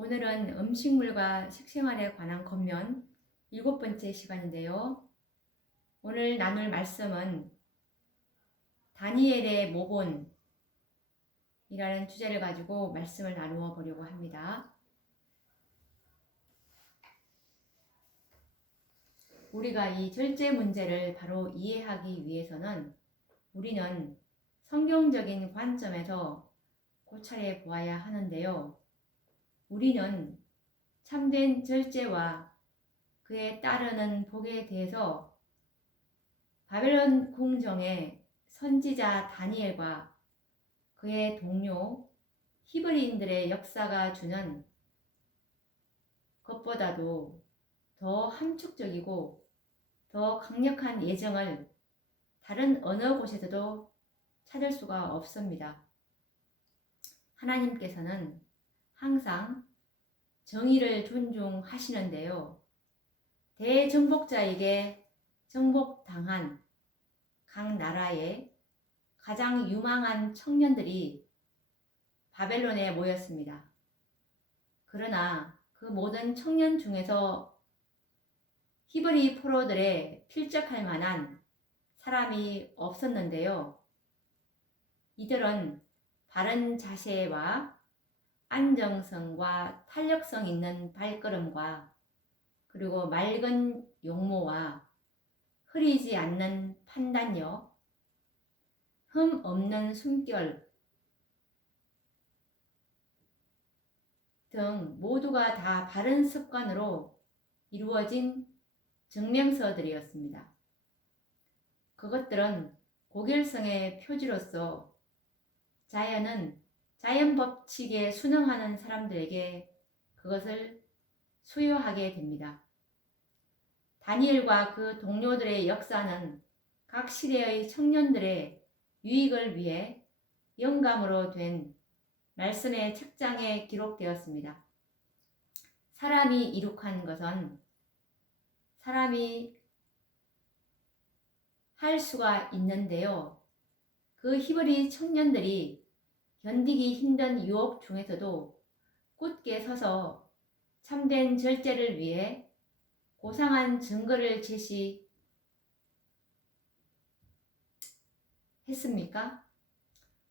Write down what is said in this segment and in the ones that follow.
오늘은 음식물과 식생활에 관한 권면 7번째 시간인데요. 오늘 나눌 말씀은 다니엘의 모본이라는 주제를 가지고 말씀을 나누어 보려고 합니다. 우리가 이 절제 문제를 바로 이해하기 위해서는 우리는 성경적인 관점에서 고찰해 보아야 하는데요. 우리는 참된 절제와 그에 따르는 복에 대해서 바벨론 궁정의 선지자 다니엘과 그의 동료 히브리인들의 역사가 주는 것보다도 더 함축적이고 더 강력한 예정을 다른 어느 곳에서도 찾을 수가 없습니다. 하나님께서는 항상 정의를 존중하시는데요. 대정복자에게 정복당한 각 나라의 가장 유망한 청년들이 바벨론에 모였습니다. 그러나 그 모든 청년 중에서 히브리 포로들에 필적할 만한 사람이 없었는데요. 이들은 바른 자세와 안정성과 탄력성 있는 발걸음과 그리고 맑은 용모와 흐리지 않는 판단력, 흠 없는 숨결 등 모두가 다 바른 습관으로 이루어진 증명서들이었습니다. 그것들은 고결성의 표지로서 자연은 자연 법칙에 순응하는 사람들에게 그것을 수여하게 됩니다. 다니엘과 그 동료들의 역사는 각 시대의 청년들의 유익을 위해 영감으로 된 말씀의 책장에 기록되었습니다. 사람이 이룩한 것은 사람이 할 수가 있는데요. 그 히브리 청년들이 견디기 힘든 유혹 중에서도 굳게 서서 참된 절제를 위해 고상한 증거를 제시했습니까?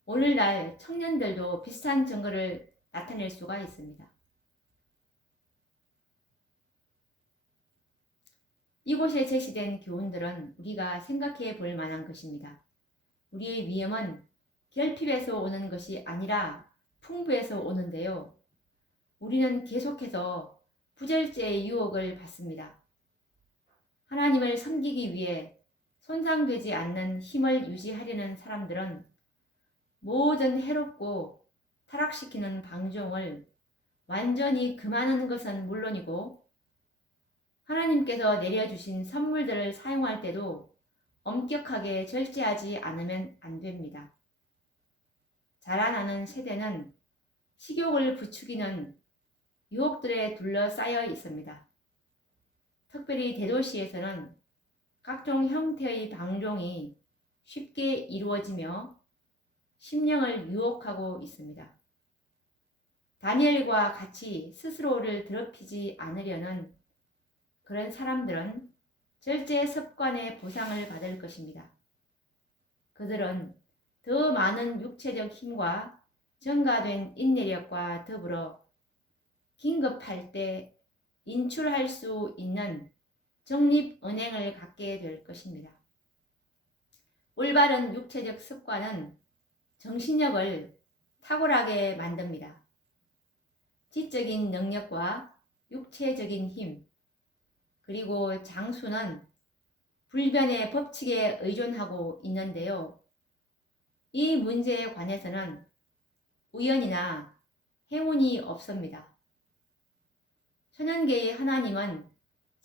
오늘날 청년들도 비슷한 증거를 나타낼 수가 있습니다. 이곳에 제시된 교훈들은 우리가 생각해 볼 만한 것입니다. 우리의 위험은 결핍에서 오는 것이 아니라 풍부에서 오는데요. 우리는 계속해서 부절제의 유혹을 받습니다. 하나님을 섬기기 위해 손상되지 않는 힘을 유지하려는 사람들은 모든 해롭고 타락시키는 방종을 완전히 금하는 것은 물론이고 하나님께서 내려주신 선물들을 사용할 때도 엄격하게 절제하지 않으면 안 됩니다. 자라나는 세대는 식욕을 부추기는 유혹들에 둘러싸여 있습니다. 특별히 대도시에서는 각종 형태의 방종이 쉽게 이루어지며 심령을 유혹하고 있습니다. 다니엘과 같이 스스로를 더럽히지 않으려는 그런 사람들은 절제 습관의 보상을 받을 것입니다. 그들은 더 많은 육체적 힘과 증가된 인내력과 더불어 긴급할 때 인출할 수 있는 적립은행을 갖게 될 것입니다. 올바른 육체적 습관은 정신력을 탁월하게 만듭니다. 지적인 능력과 육체적인 힘, 그리고 장수는 불변의 법칙에 의존하고 있는데요. 이 문제에 관해서는 우연이나 행운이 없습니다. 천연계의 하나님은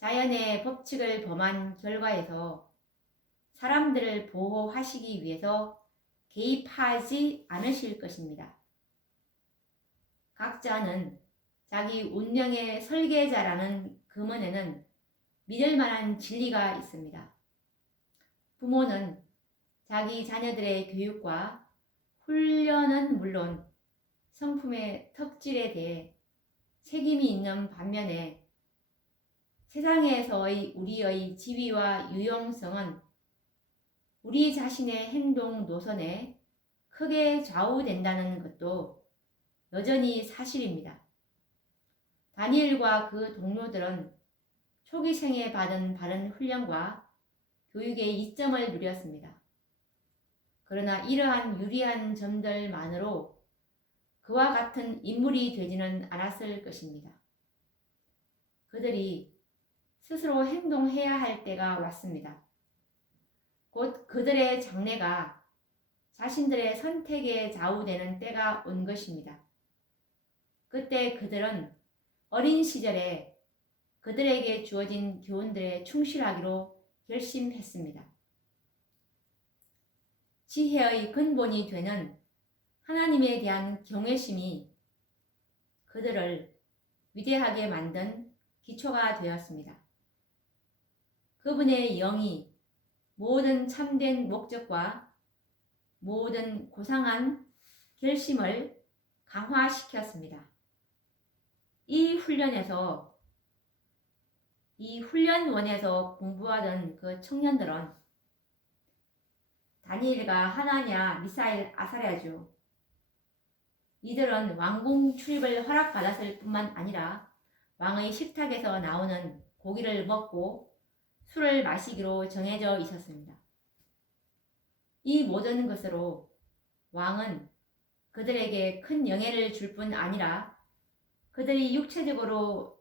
자연의 법칙을 범한 결과에서 사람들을 보호하시기 위해서 개입하지 않으실 것입니다. 각자는 자기 운명의 설계자라는 금원에는 믿을 만한 진리가 있습니다. 부모는 자기 자녀들의 교육과 훈련은 물론 성품의 덕질에 대해 책임이 있는 반면에 세상에서의 우리의 지위와 유용성은 우리 자신의 행동 노선에 크게 좌우된다는 것도 여전히 사실입니다. 다니엘과 그 동료들은 초기 생에 받은 바른 훈련과 교육의 이점을 누렸습니다. 그러나 이러한 유리한 점들만으로 그와 같은 인물이 되지는 않았을 것입니다. 그들이 스스로 행동해야 할 때가 왔습니다. 곧 그들의 장래가 자신들의 선택에 좌우되는 때가 온 것입니다. 그때 그들은 어린 시절에 그들에게 주어진 교훈들에 충실하기로 결심했습니다. 지혜의 근본이 되는 하나님에 대한 경외심이 그들을 위대하게 만든 기초가 되었습니다. 그분의 영이 모든 참된 목적과 모든 고상한 결심을 강화시켰습니다. 이 훈련원에서 공부하던 그 청년들은 다니엘과 하나냐, 미사엘, 아사랴죠. 이들은 왕궁 출입을 허락받았을 뿐만 아니라 왕의 식탁에서 나오는 고기를 먹고 술을 마시기로 정해져 있었습니다. 이 모든 것으로 왕은 그들에게 큰 영예를 줄 뿐 아니라 그들이 육체적으로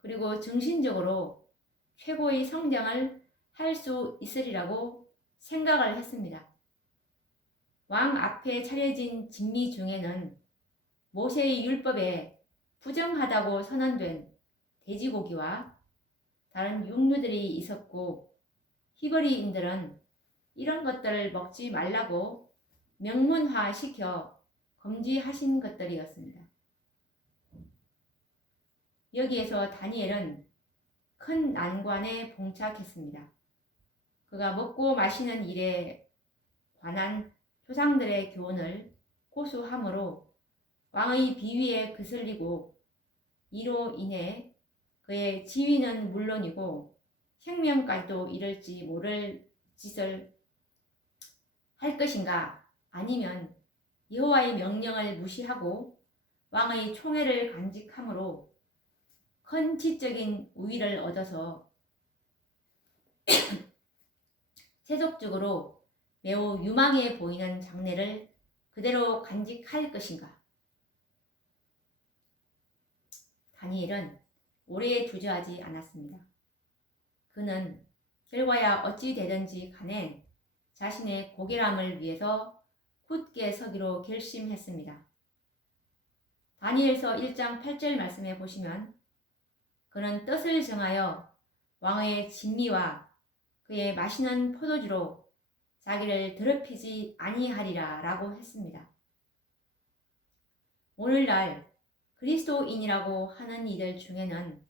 그리고 정신적으로 최고의 성장을 할 수 있으리라고 생각을 했습니다. 왕 앞에 차려진 진미 중에는 모세의 율법에 부정하다고 선언된 돼지고기와 다른 육류들이 있었고 히브리인들은 이런 것들을 먹지 말라고 명문화시켜 금지하신 것들이었습니다. 여기에서 다니엘은 큰 난관에 봉착했습니다. 그가 먹고 마시는 일에 관한 조상들의 교훈을 고수함으로 왕의 비위에 거슬리고 이로 인해 그의 지위는 물론이고 생명까지도 잃을지 모를 짓을 할 것인가, 아니면 여호와의 명령을 무시하고 왕의 총애를 간직함으로 큰 지적인 우위를 얻어서 세속적으로 매우 유망해 보이는 장래를 그대로 간직할 것인가. 다니엘은 오래 주저하지 않았습니다. 그는 결과야 어찌 되든지 간에 자신의 고결함을 위해서 굳게 서기로 결심했습니다. 다니엘서 1장 8절 말씀에 보시면 그는 뜻을 정하여 왕의 진미와 그의 마시는 포도주로 자기를 더럽히지 아니하리라 라고 했습니다. 오늘날 그리스도인이라고 하는 이들 중에는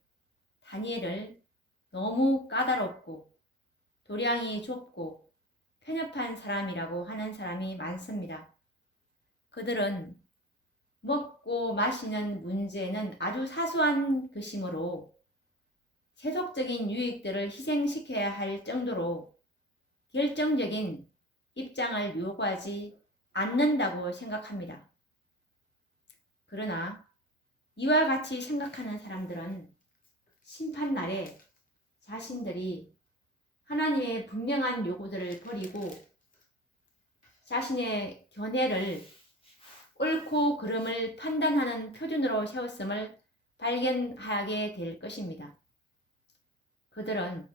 다니엘을 너무 까다롭고 도량이 좁고 편협한 사람이라고 하는 사람이 많습니다. 그들은 먹고 마시는 문제는 아주 사소한 것이므로 세속적인 유익들을 희생시켜야 할 정도로 결정적인 입장을 요구하지 않는다고 생각합니다. 그러나 이와 같이 생각하는 사람들은 심판날에 자신들이 하나님의 분명한 요구들을 버리고 자신의 견해를 옳고 그름을 판단하는 표준으로 세웠음을 발견하게 될 것입니다. 그들은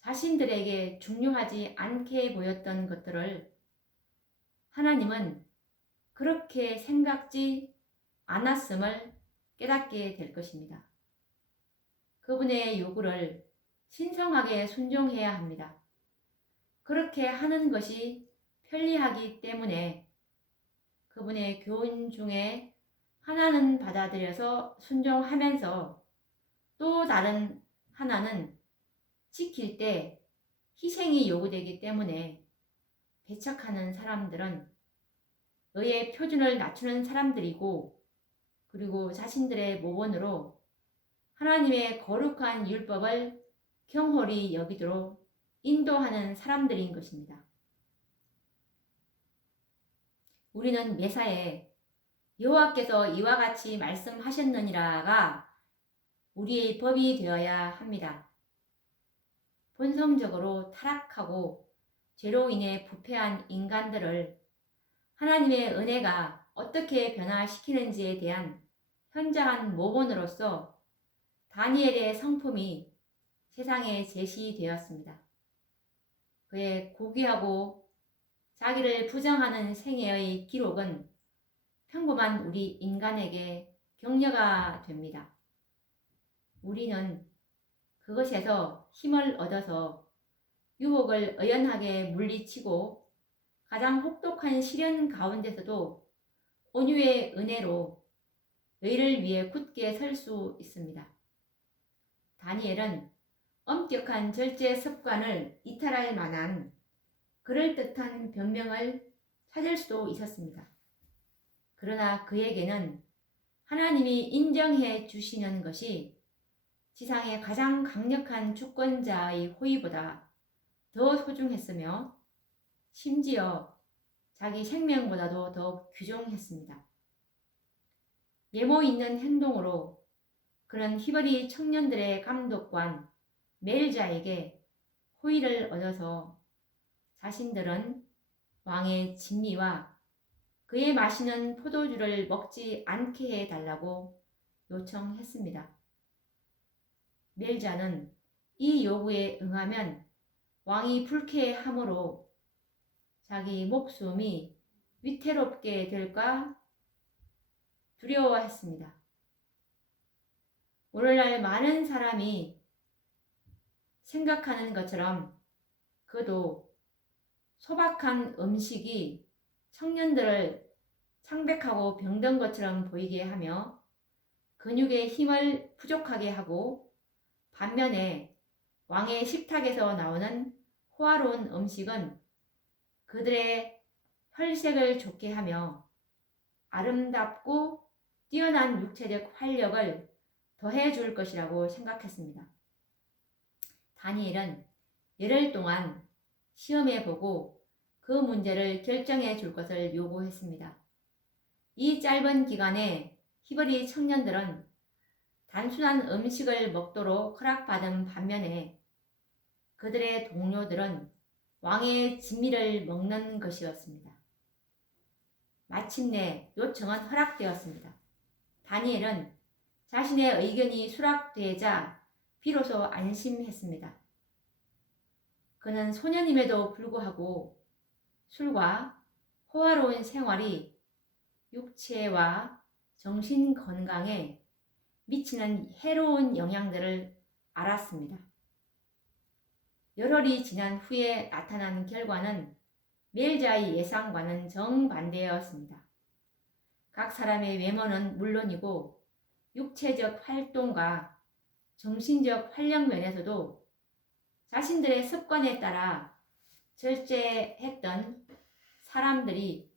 자신들에게 중요하지 않게 보였던 것들을 하나님은 그렇게 생각지 않았음을 깨닫게 될 것입니다. 그분의 요구를 신성하게 순종해야 합니다. 그렇게 하는 것이 편리하기 때문에 그분의 교훈 중에 하나는 받아들여서 순종하면서 또 다른 하나는 지킬 때 희생이 요구되기 때문에 배척하는 사람들은 의의 표준을 낮추는 사람들이고 그리고 자신들의 모본으로 하나님의 거룩한 율법을 경홀히 여기도록 인도하는 사람들인 것입니다. 우리는 매사에 여호와께서 이와 같이 말씀하셨느니라가 우리의 법이 되어야 합니다. 본성적으로 타락하고 죄로 인해 부패한 인간들을 하나님의 은혜가 어떻게 변화시키는지에 대한 현장한 모본으로서 다니엘의 성품이 세상에 제시되었습니다. 그의 고귀하고 자기를 부정하는 생애의 기록은 평범한 우리 인간에게 격려가 됩니다. 우리는 그것에서 힘을 얻어서 유혹을 의연하게 물리치고 가장 혹독한 시련 가운데서도 온유의 은혜로 의를 위해 굳게 설 수 있습니다. 다니엘은 엄격한 절제 습관을 이탈할 만한 그럴듯한 변명을 찾을 수도 있었습니다. 그러나 그에게는 하나님이 인정해 주시는 것이 지상의 가장 강력한 주권자의 호의보다 더 소중했으며 심지어 자기 생명보다도 더 귀중했습니다. 예모 있는 행동으로 그는 히브리 청년들의 감독관 멜자에게 호의를 얻어서 자신들은 왕의 진미와 그의 마시는 포도주를 먹지 않게 해달라고 요청했습니다. 멜자는 이 요구에 응하면 왕이 불쾌함으로 자기 목숨이 위태롭게 될까 두려워했습니다. 오늘날 많은 사람이 생각하는 것처럼 그도 소박한 음식이 청년들을 창백하고 병든 것처럼 보이게 하며 근육의 힘을 부족하게 하고 반면에 왕의 식탁에서 나오는 호화로운 음식은 그들의 혈색을 좋게 하며 아름답고 뛰어난 육체적 활력을 더해 줄 것이라고 생각했습니다. 다니엘은 열흘 동안 시험해 보고 그 문제를 결정해 줄 것을 요구했습니다. 이 짧은 기간에 히브리 청년들은 단순한 음식을 먹도록 허락받은 반면에 그들의 동료들은 왕의 진미를 먹는 것이었습니다. 마침내 요청은 허락되었습니다. 다니엘은 자신의 의견이 수락되자 비로소 안심했습니다. 그는 소년임에도 불구하고 술과 호화로운 생활이 육체와 정신 건강에 미치는 해로운 영향들을 알았습니다. 열흘이 지난 후에 나타난 결과는 멜자의 예상과는 정반대였습니다. 각 사람의 외모는 물론이고 육체적 활동과 정신적 활력 면에서도 자신들의 습관에 따라 절제했던 사람들이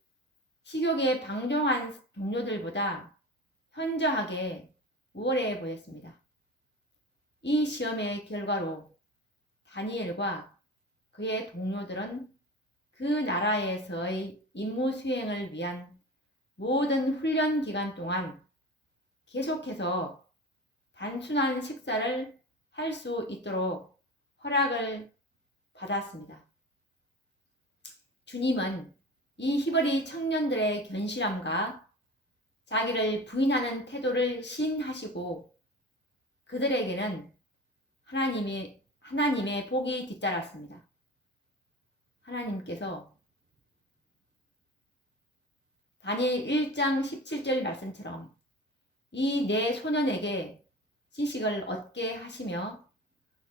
식욕에 방종한 동료들보다 현저하게 우월해 보였습니다. 이 시험의 결과로 다니엘과 그의 동료들은 그 나라에서의 임무 수행을 위한 모든 훈련 기간 동안 계속해서 단순한 식사를 할 수 있도록 허락을 받았습니다. 주님은 이 히브리 청년들의 견실함과 자기를 부인하는 태도를 시인하시고 그들에게는 하나님의 복이 뒤따랐습니다. 하나님께서 다니엘 1장 17절 말씀처럼 이 네 소년에게 지식을 얻게 하시며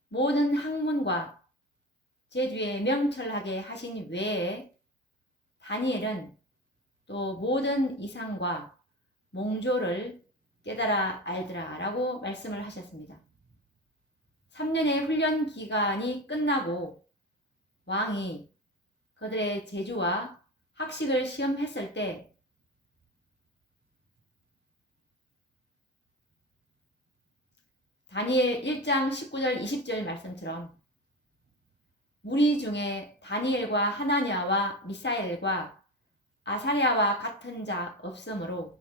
모든 학문과 제주에 명철하게 하신 외에 다니엘은 또 모든 이상과 몽조를 깨달아 알더라 라고 말씀을 하셨습니다. 3년의 훈련 기간이 끝나고 왕이 그들의 재주와 학식을 시험했을 때 다니엘 1장 19절 20절 말씀처럼 무리 중에 다니엘과 하나냐와 미사엘과 아사랴와 같은 자 없으므로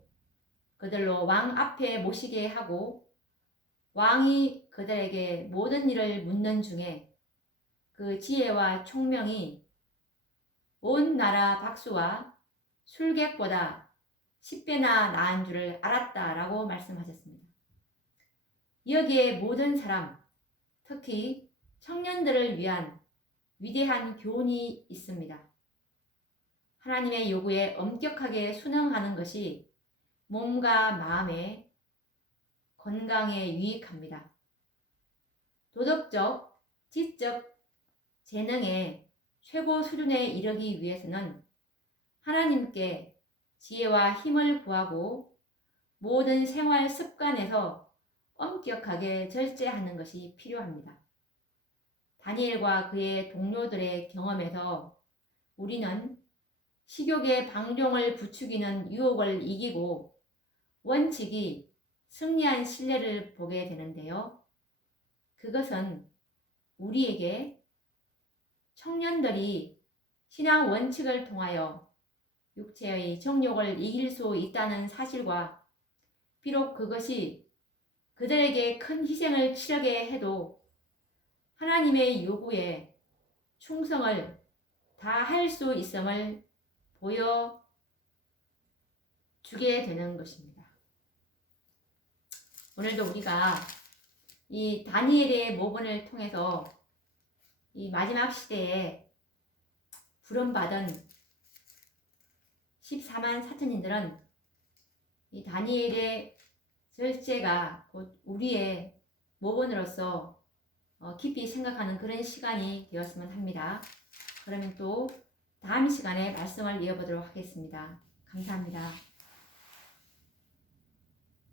그들로 왕 앞에 모시게 하고 왕이 그들에게 모든 일을 묻는 중에 그 지혜와 총명이 온 나라 박수와 술객보다 10배나 나은 줄을 알았다라고 말씀하셨습니다. 여기에 모든 사람, 특히 청년들을 위한 위대한 교훈이 있습니다. 하나님의 요구에 엄격하게 순응하는 것이 몸과 마음의 건강에 유익합니다. 도덕적, 지적 재능의 최고 수준에 이르기 위해서는 하나님께 지혜와 힘을 구하고 모든 생활 습관에서 엄격하게 절제하는 것이 필요합니다. 다니엘과 그의 동료들의 경험에서 우리는 식욕의 방종을 부추기는 유혹을 이기고 원칙이 승리한 신뢰를 보게 되는데요. 그것은 우리에게 청년들이 신앙 원칙을 통하여 육체의 정욕을 이길 수 있다는 사실과 비록 그것이 그들에게 큰 희생을 치르게 해도 하나님의 요구에 충성을 다할 수 있음을 보여주게 되는 것입니다. 오늘도 우리가 이 다니엘의 모본을 통해서 이 마지막 시대에 부름받은 14만 사천인들은 이 다니엘의 절제가 곧 우리의 모본으로서 깊이 생각하는 그런 시간이 되었으면 합니다. 그러면 또 다음 시간에 말씀을 이어보도록 하겠습니다. 감사합니다.